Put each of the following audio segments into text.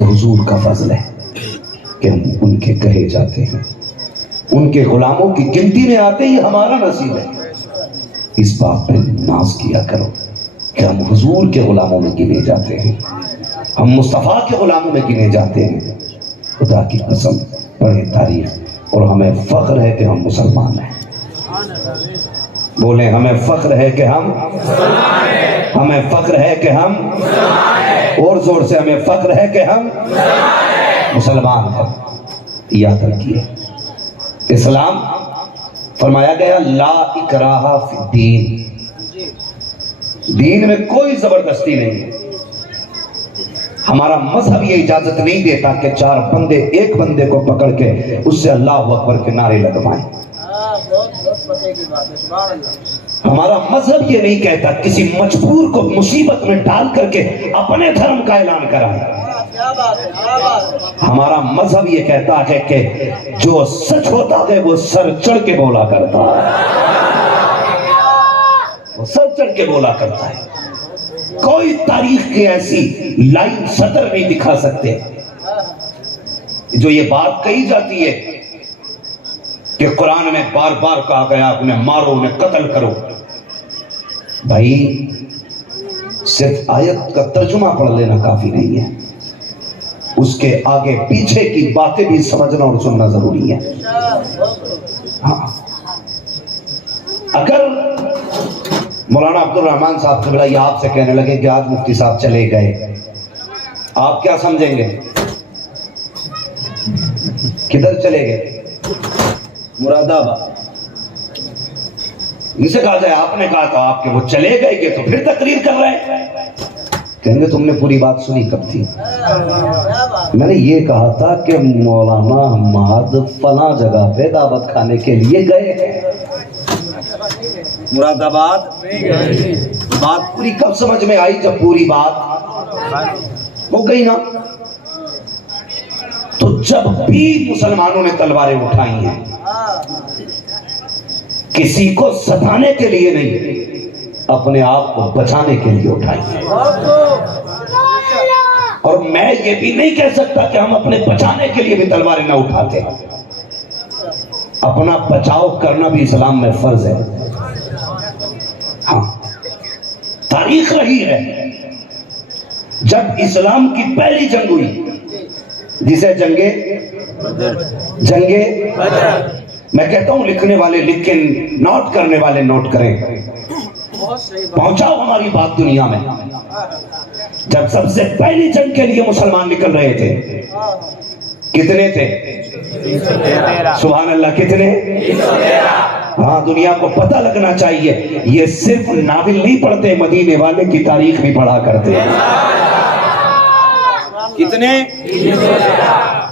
حضور کا فضل ہے کہ ہم ان کے کہے جاتے ہیں، ان کے غلاموں کی گنتی میں آتے ہی ہمارا نصیب ہے۔ اس بات پہ ناز کیا کرو کہ ہم حضور کے غلاموں میں گنے جاتے ہیں، ہم مصطفیٰ کے غلاموں میں گنے جاتے ہیں۔ خدا کی قسم پڑھیں تاریخ، اور ہمیں فخر ہے کہ ہم مسلمان ہیں۔ بولیں ہمیں فخر ہے کہ ہم مسلمان ہیں، ہمیں فخر ہے کہ ہم مسلمان ہیں، اور زور سے ہمیں فخر ہے کہ ہم مسلمان ہیں۔ یاد رکھیے اسلام فرمایا گیا لا اکراہ فی الدین، دین میں کوئی زبردستی نہیں ہے۔ ہمارا مذہب یہ اجازت نہیں دیتا کہ چار بندے ایک بندے کو پکڑ کے اس سے اللہ اکبر کے نعرے لگوائیں۔ ہمارا مذہب یہ نہیں کہتا کسی مجبور کو مصیبت میں ڈال کر کے اپنے دھرم کا اعلان کرائیں۔ ہمارا مذہب یہ کہتا ہے کہ جو سچ ہوتا ہے وہ سر چڑھ کے بولا کرتا ہے، وہ سر چڑھ کے بولا کرتا ہے۔ کوئی تاریخ کی ایسی لائن سطر نہیں دکھا سکتے جو یہ بات کہی جاتی ہے کہ قرآن میں بار بار کہا گیا انہیں مارو، انہیں قتل کرو۔ بھائی صرف آیت کا ترجمہ پڑھ لینا کافی نہیں ہے، اس کے آگے پیچھے کی باتیں بھی سمجھنا اور سننا ضروری ہے۔ ہاں اگر مولانا عبد الرحمن صاحب قبلہ یہ آپ سے کہنے لگے کہ آج مفتی صاحب چلے گئے، آپ کیا سمجھیں گے؟ کدھر چلے گئے؟ مراد آباد۔ اسے کہا جائے آپ نے کہا تھا آپ کے وہ چلے گئے کہ تو پھر تقریر کر رہے ہیں، کہیں گے تم نے پوری بات سنی کب تھی؟ میں نے یہ کہا تھا کہ مولانا احمد فلاں جگہ پہ دعوت کھانے کے لیے گئے ہیں مراد آباد۔ بات پوری کب سمجھ میں آئی؟ جب پوری بات ہو گئی نا۔ تو جب بھی مسلمانوں نے تلواریں اٹھائی ہیں کسی کو ستانے کے لیے نہیں، اپنے آپ کو بچانے کے لیے اٹھائی ہیں۔ اور میں یہ بھی نہیں کہہ سکتا کہ ہم اپنے بچانے کے لیے بھی تلواریں نہ اٹھاتے، اپنا بچاؤ کرنا بھی اسلام میں فرض ہے۔ ہاں تاریخ رہی ہے جب اسلام کی پہلی جنگ ہوئی جسے جنگے میں کہتا ہوں لکھنے والے لکھیں، نوٹ کرنے والے نوٹ کریں، پہنچاؤ ہماری بات دنیا میں۔ جب سب سے پہلی جنگ کے لیے مسلمان نکل رہے تھے کتنے تھے؟ سبحان اللہ، کتنے؟ ہاں دنیا کو پتہ لگنا چاہیے یہ صرف ناول نہیں پڑھتے، مدینے والے کی تاریخ بھی پڑھا کرتے۔ کتنے؟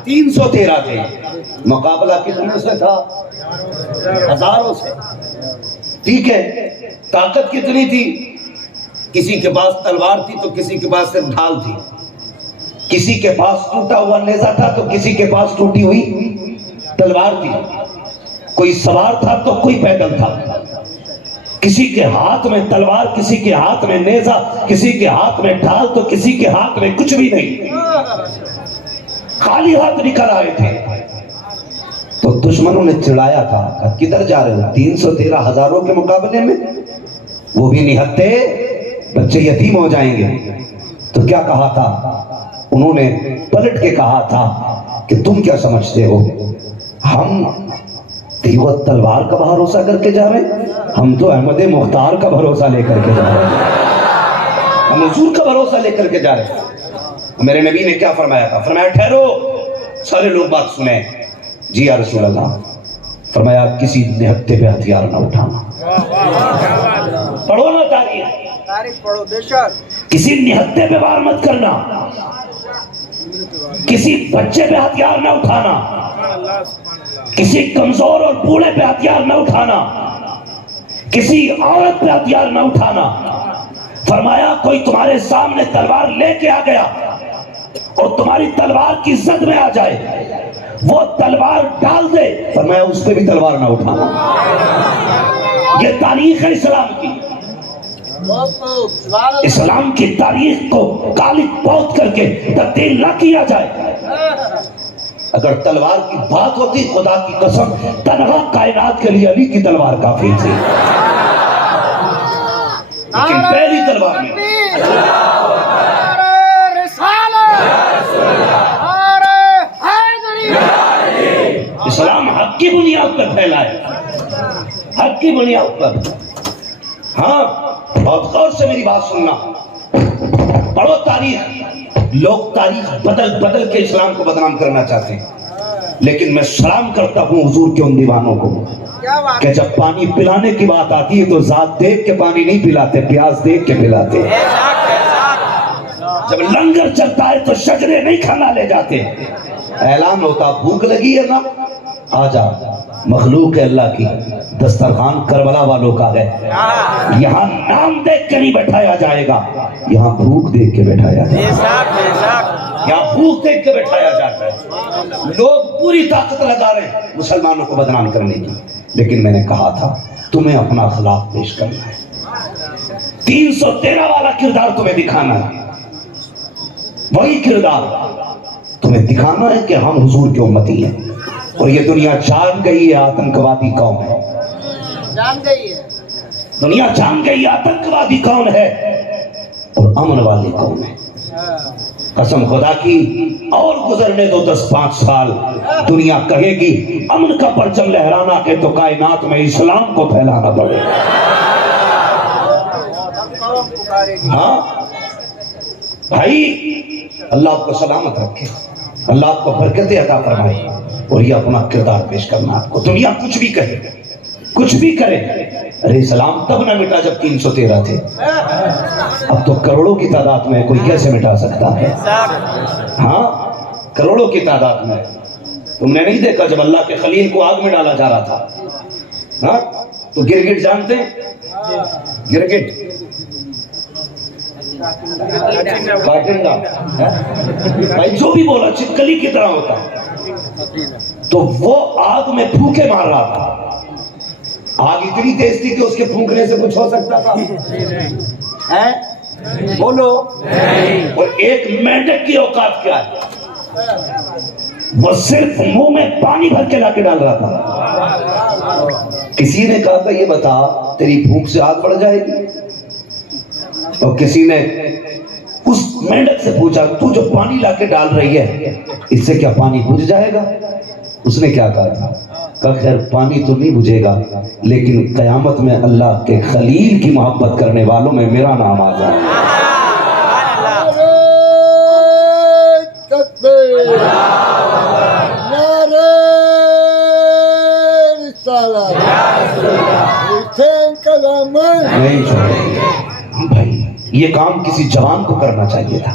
313 تھے۔ مقابلہ کتنے سے تھا؟ ہزاروں سے۔ ٹھیک ہے، طاقت کتنی تھی؟ کسی کے پاس تلوار تھی تو کسی کے پاس صرف ڈھال تھی، کسی کے پاس ٹوٹا ہوا نیزہ تھا تو کسی کے پاس ٹوٹی ہوئی تلوار تھی، کوئی سوار تھا تو کوئی پیدل تھا، کسی کے ہاتھ میں تلوار، کسی کے ہاتھ میں نیزہ، کسی کے ہاتھ میں ڈھال تو کسی کے ہاتھ میں کچھ بھی نہیں، خالی ہاتھ نکل آئے تھے۔ تو دشمنوں نے چڑھایا تھا کدھر جا رہے ہو؟ 313 ہزاروں کے مقابلے میں وہ بھی نہتے، بچے یتیم ہو جائیں گے۔ تو کیا کہا تھا انہوں نے؟ پلٹ کے کہا تھا کہ تم کیا سمجھتے ہو ہم تیوت تلوار کا بھروسہ کر کے جا رہے ہیں؟ ہم تو احمد مختار کا بھروسہ لے کر کے جا رہے ہیں، ہم حضور کا بھروسہ لے کر کے جا رہے ہیں۔ میرے نبی نے کیا فرمایا تھا؟ فرمایا ٹھہرو، سارے لوگ بات سنیں۔ جی یا رسول اللہ۔ فرمایا کسی نہتے پہ ہتھیار نہ اٹھانا۔ پڑھو نا تاریخ پڑھو، بے شک۔ کسی نہتے پہ وار مت کرنا، کسی بچے پہ ہتھیار نہ اٹھانا، کسی کمزور اور بوڑھے پہ ہتھیار نہ اٹھانا، کسی عورت پہ ہتھیار نہ اٹھانا۔ فرمایا کوئی تمہارے سامنے تلوار لے کے آ گیا اور تمہاری تلوار کی زد میں آ جائے، وہ تلوار ڈال دے، فرمایا اس پہ بھی تلوار نہ اٹھانا۔ یہ تاریخ ہے اسلام کی۔ اسلام کی تاریخ کو غالب پوت کر کے تبدیل نہ کیا جائے. اگر تلوار کی بات ہوتی خدا کی قسم تنہا کائنات کے لیے علی کی تلوار کافی تھی، لیکن پہلی تلوار میں اسلام حق کی بنیاد پر پھیلا ہے، حق کی بنیاد پر. ہاں بہت غور سے میری بات سننا. پڑھو تاریخ. لوگ تاریخ بدل بدل کے اسلام کو بدنام کرنا چاہتے ہیں، لیکن میں سلام کرتا ہوں حضور کے ان دیوانوں کو کہ جب پانی پلانے کی بات آتی ہے تو ذات دیکھ کے پانی نہیں پلاتے، پیاس دیکھ کے پلاتے. جب لنگر چلتا ہے تو شجرے نہیں کھانا لے جاتے. اعلان ہوتا بھوک لگی ہے نا، آجا مخلوق ہے اللہ کی، دسترخوان کربلا والوں کا ہے. یہاں نام دیکھ کے نہیں بٹھایا جائے گا، یہاں بھوک دیکھ کے بیٹھایا جائے گا. یہاں بھوک دیکھ کے بٹھایا جاتا ہے. لوگ پوری طاقت لگا رہے ہیں مسلمانوں کو بدنام کرنے کی، لیکن میں نے کہا تھا تمہیں اپنا اخلاق پیش کرنا ہے. 313 والا کردار تمہیں دکھانا ہے، وہی کردار تمہیں دکھانا ہے کہ ہم حضور کے امتی ہیں. اور یہ دنیا جان گئی ہے آتنکوادی قوم ہے، جان گئی ہے دنیا، جان گئی آتنکوادی کون ہے اور امن والی قوم ہے. قسم خدا کی اور گزرنے دو 10-5 سال، دنیا کہے گی امن کا پرچم لہرانا ہے تو کائنات میں اسلام کو پھیلانا پڑے. ہاں بھائی، اللہ آپ کو سلامت رکھے، اللہ آپ کو برکتیں عطا فرمائے. اور یہ اپنا کردار پیش کرنا آپ کو. دنیا کچھ بھی کہے، کچھ بھی کرے، ارے اسلام تب نہ مٹا جب 313 تھے، اب تو کروڑوں کی تعداد میں کوئی کیسے مٹا سکتا ہے؟ ہاں کروڑوں کی تعداد میں. تم نے نہیں دیکھا جب اللہ کے خلیل کو آگ میں ڈالا جا رہا تھا؟ ہاں تو گرگٹ جانتے ہیں؟ گرگٹ کاٹنگا بھائی جو بھی بولا چکلی کی طرح ہوتا، تو وہ آگ میں پھونکے مار رہا تھا. آگ اتنی تیز تھی کہ اس کے پھونکنے سے کچھ ہو سکتا تھا؟ بولو. اور ایک مینڈک کی اوقات کیا ہے؟ وہ صرف منہ میں پانی بھر کے لا کے ڈال رہا تھا. کسی نے کہا تھا یہ بتا تیری بھوک سے آگ بڑھ جائے گی؟ اور کسی نے اس مینڈک سے پوچھا تو جو پانی لا کے ڈال رہی ہے اس سے کیا پانی بجھ جائے گا؟ اس نے کیا کہا تھا؟ کہا خیر پانی تو نہیں بجھے گا، لیکن قیامت میں اللہ کے خلیل کی محبت کرنے والوں میں میرا نام آ جائے. نہیں بھائی، یہ کام کسی جوان کو کرنا چاہیے تھا.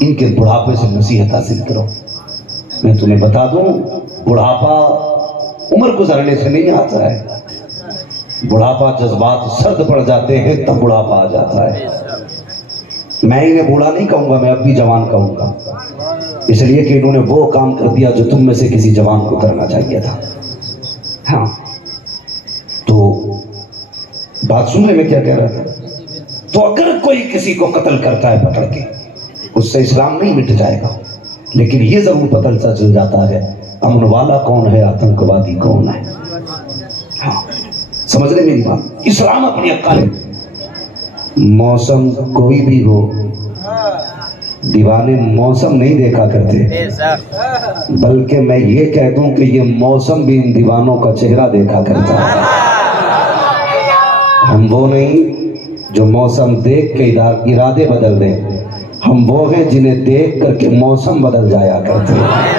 ان کے بڑھاپے سے نصیحت حاصل کرو. میں تمہیں بتا دوں بڑھاپا عمر گزرنے سے نہیں آتا ہے. بڑھاپا جذبات سرد پڑ جاتے ہیں تب بڑھاپا آ جاتا ہے. میں انہیں بوڑھا نہیں کہوں گا، میں اب بھی جوان کہوں گا، اس لیے کہ انہوں نے وہ کام کر دیا جو تم میں سے کسی جوان کو کرنا چاہیے تھا. ہاں تو بات سن رہے میں کیا کہہ رہا تھا؟ تو اگر کوئی کسی کو قتل کرتا ہے پکڑ کے، اس سے اسلام نہیں مٹ جائے گا، لیکن یہ ضرور پتہ چل جاتا ہے امن والا کون ہے، آتنکوادی کون ہے. ہاں سمجھ رہے میری بات؟ اسلام اپنی عقل ہے. موسم کوئی بھی ہو، دیوانے موسم نہیں دیکھا کرتے، بلکہ میں یہ کہہ دوں کہ یہ موسم بھی ان دیوانوں کا چہرہ دیکھا کرتا ہے. ہم وہ نہیں جو موسم دیکھ کے ارادے بدل دیں، ہم وہ ہیں جنہیں دیکھ کر کے موسم بدل جایا کرتے ہیں.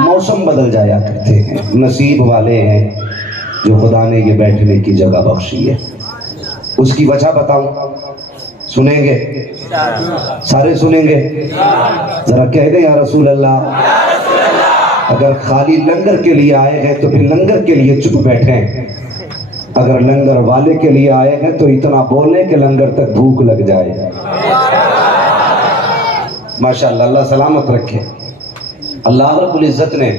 موسم بدل جایا کرتے ہیں. نصیب والے ہیں جو خدا نے یہ بیٹھنے کی جگہ بخشی ہے. اس کی وجہ بتاؤں؟ سنیں گے؟ سارے سنیں گے؟ ذرا کہہ دیں یا رسول اللہ. اگر خالی لنگر کے لیے آئے ہیں تو پھر لنگر کے لیے چپ بیٹھیں، اگر لنگر والے کے لیے آئے ہیں تو اتنا بولیں کہ لنگر تک بھوک لگ جائے. ماشاءاللہ، اللہ سلامت رکھے. اللہ رب العزت نے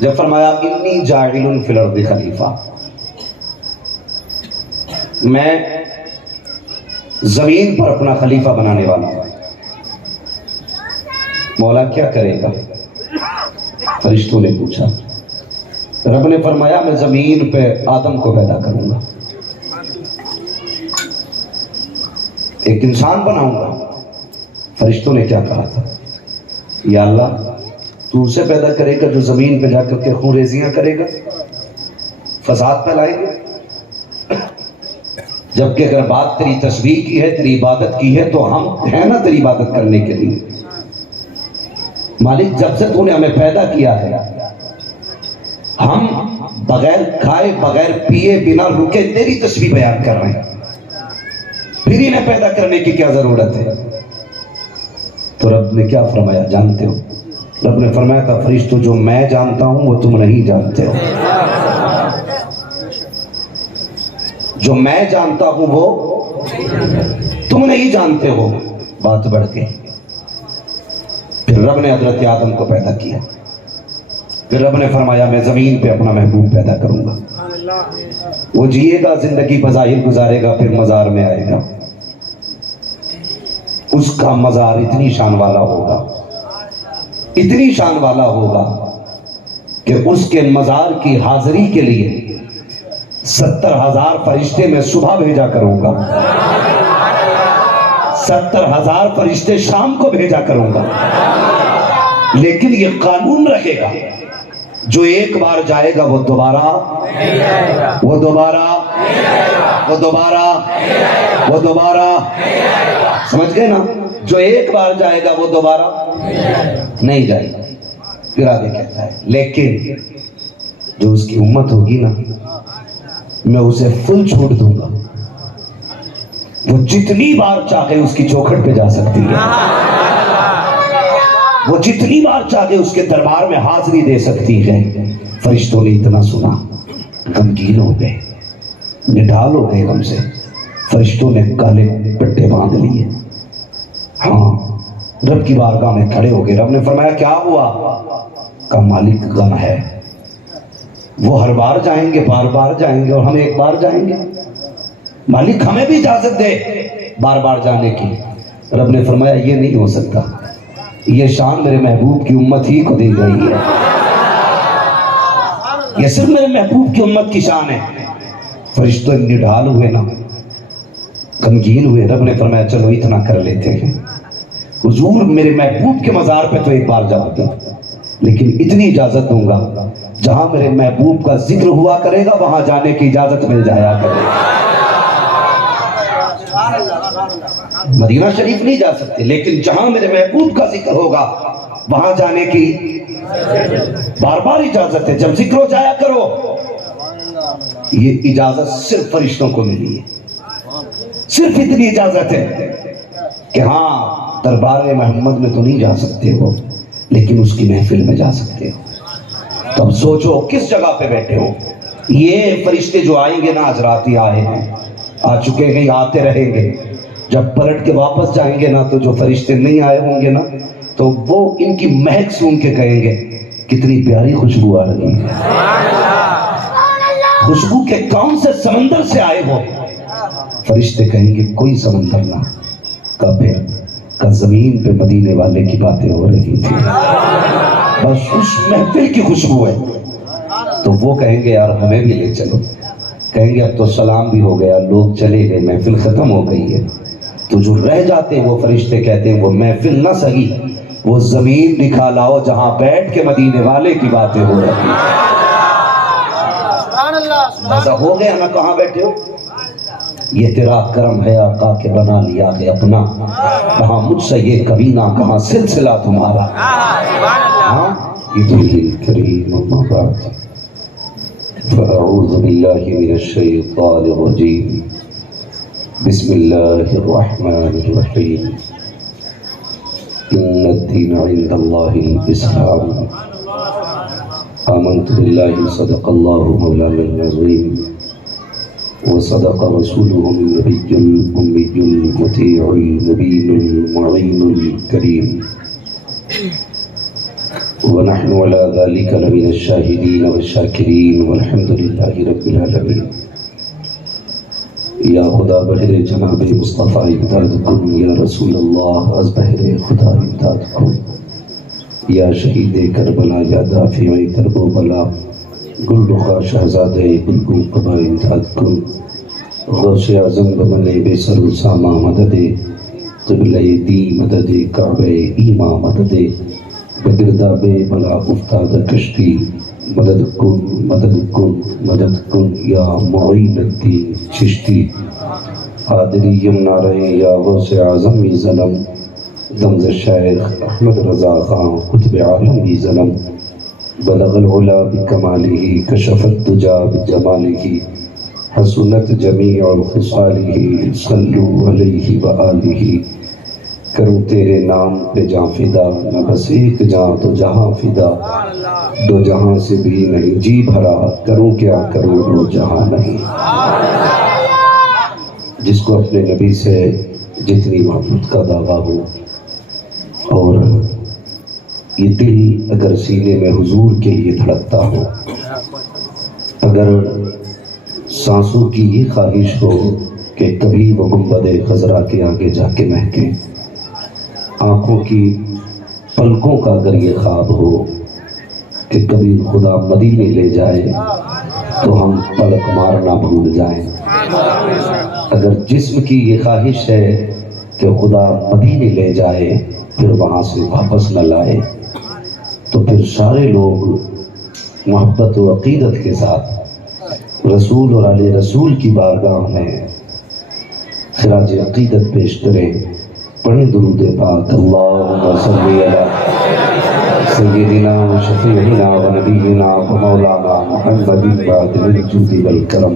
جب فرمایا انی جاعل فی الارض خلیفہ، میں زمین پر اپنا خلیفہ بنانے والا ہوں. مولا کیا کرے گا؟ فرشتوں نے پوچھا. رب نے فرمایا میں زمین پہ آدم کو پیدا کروں گا، ایک انسان بناؤں گا. فرشتوں نے کیا کہا تھا؟ یا اللہ تو اسے پیدا کرے گا جو زمین پہ جا کر کے خون ریزیاں کرے گا، فساد پھیلائے گا. جبکہ اگر بات تیری تسبیح کی ہے، تیری عبادت کی ہے، تو ہم ہیں نا تیری عبادت کرنے کے لیے. مالک جب سے تو نے ہمیں پیدا کیا ہے، ہم بغیر کھائے بغیر پیے بنا رکے تیری تسبیح بیان کر رہے ہیں، پھر انہیں پیدا کرنے کی کیا ضرورت ہے؟ تو رب نے کیا فرمایا جانتے ہو؟ رب نے فرمایا تھا فرشتوں جو میں جانتا ہوں وہ تم نہیں جانتے ہو، جو میں جانتا ہوں وہ تم نہیں جانتے ہو. بات بڑھ گئی. پھر رب نے حضرت آدم کو پیدا کیا. پھر رب نے فرمایا میں زمین پہ اپنا محبوب پیدا کروں گا. وہ جیے گا، زندگی بظاہر گزارے گا، پھر مزار میں آئے گا. اس کا مزار اتنی شان والا ہوگا، اتنی شان والا ہوگا کہ اس کے مزار کی حاضری کے لیے 70,000 فرشتے میں صبح بھیجا کروں گا، 70,000 فرشتے شام کو بھیجا کروں گا. لیکن یہ قانون رہے گا جو ایک بار جائے گا وہ دوبارہ سمجھ گئے نا؟ جو ایک بار جائے گا وہ دوبارہ نہیں جائے گا. پھر آگے کہتا ہے لیکن جو اس کی امت ہوگی نا، میں اسے فل چھوٹ دوں گا. وہ جتنی بار چاہے اس کی چوکھٹ پہ جا سکتی ہے، وہ جتنی بار چاہے اس کے دربار میں حاضری دے سکتی ہے. فرشتوں نے اتنا سنا، غمگین ہو گئے، نڈھال ہو گئے غم سے. فرشتوں نے کالے پٹے باندھ لیے. ہاں رب کی بارگاہ میں کھڑے ہو گئے. رب نے فرمایا کیا ہوا؟ کا مالک غم ہے. وہ ہر بار جائیں گے، بار بار جائیں گے، اور ہم ایک بار جائیں گے. مالک ہمیں بھی اجازت دے بار بار جانے کی. رب نے فرمایا یہ نہیں ہو سکتا، یہ شان میرے محبوب کی امت ہی کو دی گئی ہے، یہ صرف میرے محبوب کی امت کی شان ہے. فرشتوں نڈھال ہوئے نا، غمگین ہوئے. رب نے فرمایا چلو اتنا کر لیتے ہیں، حضور میرے محبوب کے مزار پہ تو ایک بار جاؤ گے، لیکن اتنی اجازت دوں گا جہاں میرے محبوب کا ذکر ہوا کرے گا وہاں جانے کی اجازت مل جایا کرے گا. مدینہ شریف نہیں جا سکتے، لیکن جہاں میرے محبوب کا ذکر ہوگا وہاں جانے کی بار بار اجازت ہے. جب ذکر ہو جایا کرو. یہ اجازت صرف فرشتوں کو ملی ہے، صرف اتنی اجازت ہے کہ ہاں دربار محمد میں تو نہیں جا سکتے ہو، لیکن اس کی محفل میں جا سکتے ہو. تب سوچو کس جگہ پہ بیٹھے ہو. یہ فرشتے جو آئیں گے نا، آج رات ہی آئے ہیں، آ چکے ہیں، آتے رہیں گے. جب پلٹ کے واپس جائیں گے نا، تو جو فرشتے نہیں آئے ہوں گے نا، تو وہ ان کی مہک سون کے کہیں گے کتنی پیاری خوشبو آ رہی ہے. خوشبو کے کون سے سمندر سے آئے ہو؟ فرشتے کہیں گے کوئی سمندر نہ، کا زمین پہ مدینے والے کی باتیں ہو رہی تھی، بس اس محفل کی خوشبو ہے. تو وہ کہیں گے یار ہمیں بھی لے چلو. کہیں گے اب تو سلام بھی ہو گیا، لوگ چلے گئے، محفل ختم ہو گئی ہے. تو جو رہ جاتے ہیں وہ فرشتے کہتے ہیں وہ محفل نہ سہی، وہ زمین دکھا لاؤ جہاں بیٹھ کے مدینے والے کی باتیں ہو رہی ہیں. ایسا ہو گیا نا، کہاں بیٹھے ہو؟ یہ تیرا کرم ہے آقا کہ بنا لیا ہے اپنا، کہاں مجھ سے یہ کبھی نہ، کہاں سلسلہ تمہارا. ہاں کریم اما بعد، فاعوذ باللہ من الشیطان الرجیم، بسم اللہ الرحمن الرحیم. ان الدین عند اللہ الاسلام، آمنت باللہ صدق اللہ مولانا العظیم وصدق رسوله النبي الأمي المطيع المبين المعين الكريم، ونحن على ذلك لمن الشاهدين والشاكرين والحمد لله رب العالمين. یا خدا بہر جناب مصطفیٰ امداد کن، یا رسول اللہ از بہر خدا امداد کن، یا شہید کربلا یا دافع کرب و بلا، گل رخا شہزاد گلگوں قبا امداد کن، غوث اعظم بمن بے سر اسامہ مدد، قبلہ دی مدد، کعبہ ایماں مدد، بگرداب بلا افتاد کشتی، مدد کن مدد کن مدد کن یا معین الدین چشتی، قادریم نعرہ یا غوث اعظم بھی ظلم، دمز شیخ احمد رضا خان قطب عالم بھی ظلم، بلغ العلا بکمالہ کشف الدجا بجمالہ، حسنت جمیع خصالہ صلو علیہ وآلہ، کروں تیرے نام پہ جاں فدا، نہ بس ایک جاں تو جہاں فدا، دو جہاں سے بھی نہیں جی بھرا، کروں کیا کروں دو جہاں نہیں۔ جس کو اپنے نبی سے جتنی محبت کا دعویٰ ہو، اور یہ دل اگر سینے میں حضور کے لیے دھڑکتا ہو، اگر سانسوں کی یہ خواہش ہو کہ کبھی وہ گنبد خضرا کے آگے جا کے مہکے، آنکھوں کی پلکوں کا اگر یہ خواب ہو کہ کبھی خدا مدینے لے جائے تو ہم پلک مارنا بھول جائیں، اگر جسم کی یہ خواہش ہے کہ خدا مدینے لے جائے پھر وہاں سے واپس نہ لائے، تو پھر سارے لوگ محبت و عقیدت کے ساتھ رسول اور آل رسول کی بارگاہ میں خراج عقیدت پیش کریں، پڑھیں درود پاک، اللہم صلی علی سیدنا و شفیعنا و نبینا و مولانا محمد بعد الجود والکرم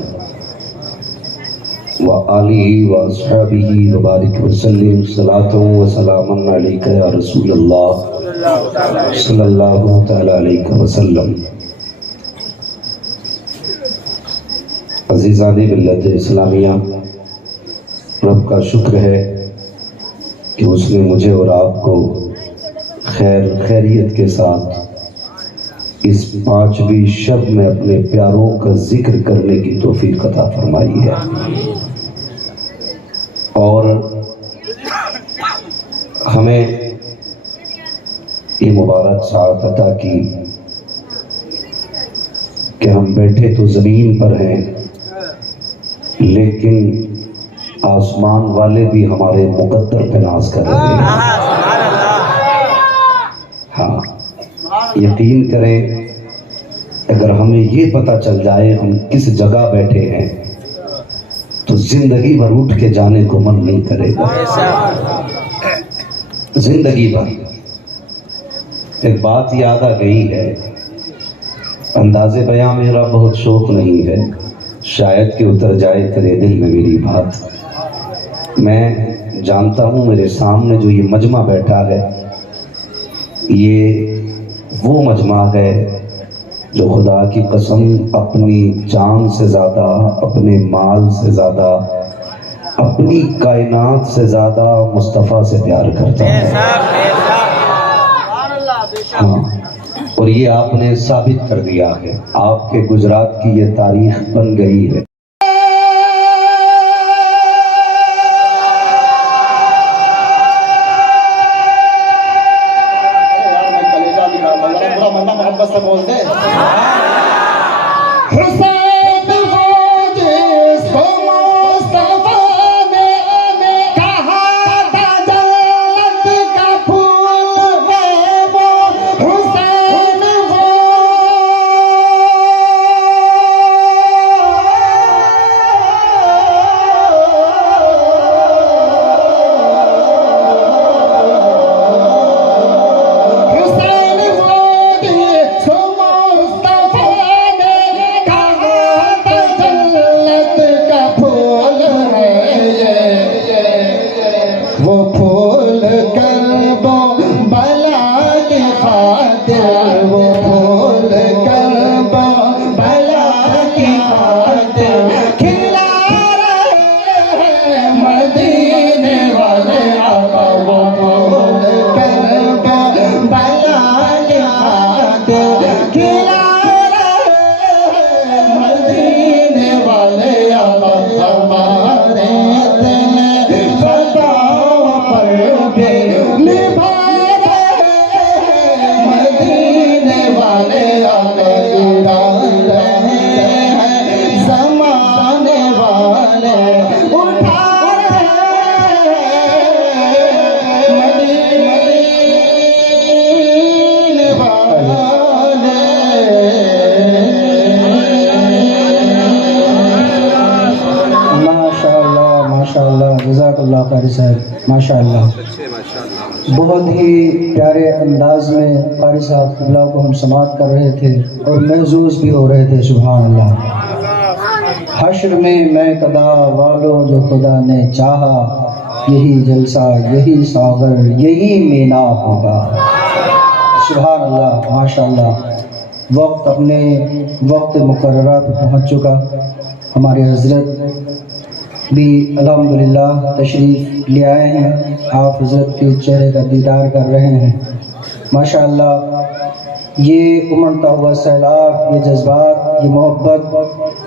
و آلہ و اصحابہ و بارک وسلم، صلاۃ و سلام علیکہ یا رسول اللہ صلی اللہ تعالی علیہ وسلم۔ عزیزان ملت اسلامیہ، رب کا شکر ہے کہ اس نے مجھے اور آپ کو خیریت کے ساتھ اس 5ویں شب میں اپنے پیاروں کا ذکر کرنے کی توفیق عطا فرمائی ہے، اور ہمیں یہ مبارک ساعت عطا کی کہ ہم بیٹھے تو زمین پر ہیں لیکن آسمان والے بھی ہمارے مقدر پہ ناز کر رہے ہیں۔ ہاں، یقین کریں، اگر ہمیں یہ پتہ چل جائے ہم کس جگہ بیٹھے ہیں تو زندگی بھر اٹھ کے جانے کو من نہیں کرے گا، زندگی بھر۔ ایک بات یاد آ گئی ہے، انداز بیاں میرا بہت شوق نہیں ہے، شاید کہ اتر جائے تیرے دل میں میری بات۔ میں جانتا ہوں میرے سامنے جو یہ مجمع بیٹھا ہے، یہ وہ مجمع ہے جو خدا کی قسم اپنی جان سے زیادہ، اپنے مال سے زیادہ، اپنی کائنات سے زیادہ مصطفیٰ سے پیار کرتا ہے۔ ہاں، اور یہ آپ نے ثابت کر دیا ہے، آپ کے گجرات کی یہ تاریخ بن گئی ہے۔ قاری صاحب ماشاء اللہ، بہت ہی پیارے انداز میں قاری صاحب قبلہ کو ہم سماعت کر رہے تھے اور محظوظ بھی ہو رہے تھے. سبحان اللہ. حشر میں قدا والوں جو خدا نے چاہا، یہی جلسہ یہی ساغر یہی مینا ہوگا. سبحان اللہ ماشاء اللہ. وقت اپنے وقت مقررہ پہ پہنچ چکا. ہمارے حضرت بھی الحمدللہ تشریف لے آئے ہیں. آپ حضرت کے چہرے کا دیدار کر رہے ہیں. ماشاء اللہ یہ امڑتا ہوا سیلاب، یہ جذبات، یہ محبت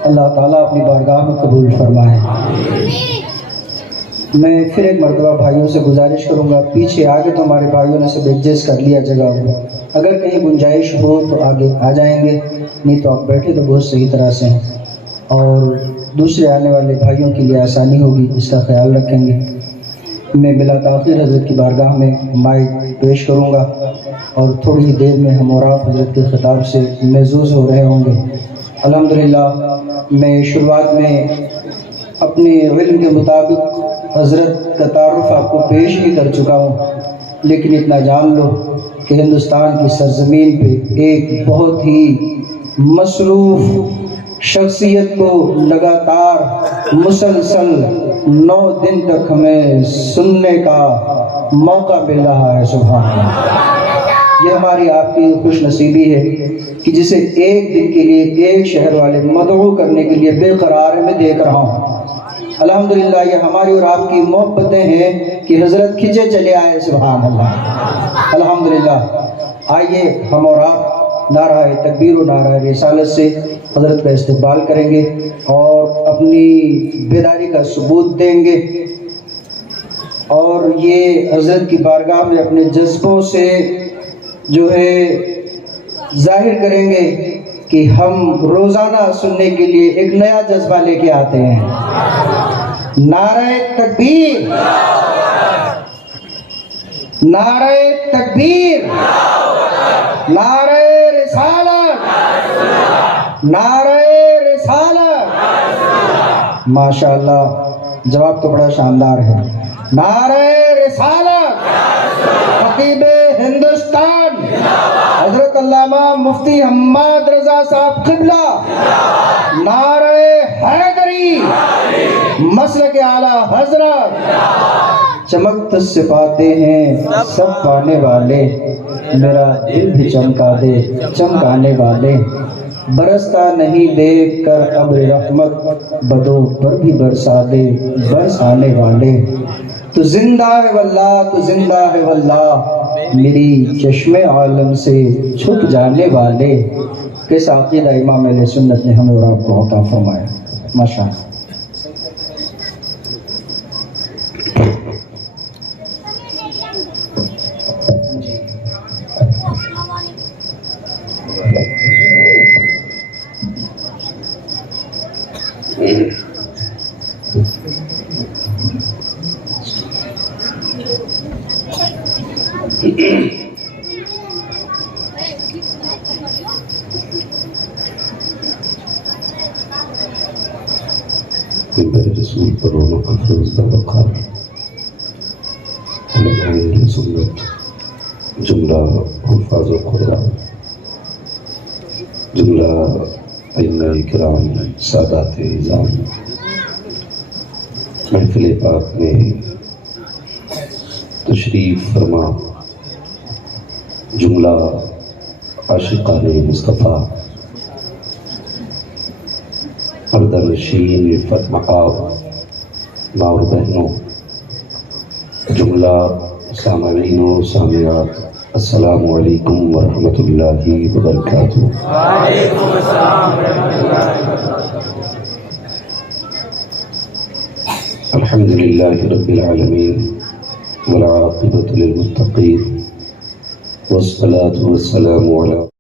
اللہ تعالیٰ اپنی بارگاہ میں قبول فرمائے. میں پھر ایک مرتبہ بھائیوں سے گزارش کروں گا، پیچھے آگے تو ہمارے بھائیوں نے سب ایڈجسٹ کر لیا جگہ کو، اگر کہیں گنجائش ہو تو آگے آ جائیں گے، نہیں تو آپ بیٹھے تو بہت صحیح طرح سے ہیں، اور دوسرے آنے والے بھائیوں کے لیے آسانی ہوگی، اس کا خیال رکھیں گے. میں بلا تاخیر حضرت کی بارگاہ میں مائک پیش کروں گا اور تھوڑی ہی دیر میں ہم اور آپ حضرت کے خطاب سے محظوظ ہو رہے ہوں گے. الحمدللہ میں شروعات میں اپنے علم کے مطابق حضرت کا تعارف آپ کو پیش بھی کر چکا ہوں، لیکن اتنا جان لو کہ ہندوستان کی سرزمین پہ ایک بہت ہی مصروف شخصیت کو لگاتار مسلسل 9 دن تک ہمیں سننے کا موقع مل رہا ہے. سبحان اللہ. یہ ہماری آپ کی خوش نصیبی ہے کہ جسے ایک دن کے لیے ایک شہر والے مدعو کرنے کے لیے بے قرار میں دیکھ رہا ہوں. الحمدللہ یہ ہماری اور آپ کی محبتیں ہیں کہ حضرت کھچے چلے آئے. سبحان اللہ. الحمدللہ. آئیے ہم اور آپ نعرہ تکبیر و نعرہ رسالت سے حضرت کا استقبال کریں گے اور اپنی بیداری کا ثبوت دیں گے، اور یہ حضرت کی بارگاہ میں اپنے جذبوں سے جو ہے ظاہر کریں گے کہ ہم روزانہ سننے کے لیے ایک نیا جذبہ لے کے آتے ہیں. نعرہ تکبیر، نعرہ تکبیر، نعرہ رسالت، نعرہ رسالت. ماشاءاللہ جواب تو بڑا شاندار ہے. نعرہ رسالت. خطیب ہندوستان حضرت علامہ مفتی حماد رضا صاحب قبلہ. نعرہ حیدری. مسلک اعلیٰ حضرت. چمک سے پاتے ہیں سب پانے والے، میرا دل بھی چمکا دے چمکانے والے. برستا نہیں دیکھ کر ابر رحمت، بدوں پر بھی برسا دے برسانے والے. تو زندہ ہے واللہ، تو زندہ ہے واللہ، میری چشم عالم سے چھپ جانے والے. کیسا عقیدہ امام اہل سنت نے ہمیں اور آپ کو عطا فرمایا. ماشاء اللہ. رسول پر رونق افروز کا وقار، علماء سنت، جملہ حفاظ قرآن، جملہ ائمہ کرام، سادات اعظام، محفل پاک میں تشریف فرما جملہ عاشقان مصطفیٰ، پردہ نشین عفت مآب ماں اور بہنوں، جملہ سامعین و سامعات، السلام علیکم ورحمۃ اللہ وبرکاتہ. وعلیکم السلام ورحمۃ اللہ وبرکاتہ. الحمد للہ رب العالمین والعاقبۃ للمتقین والصلاة والسلام علی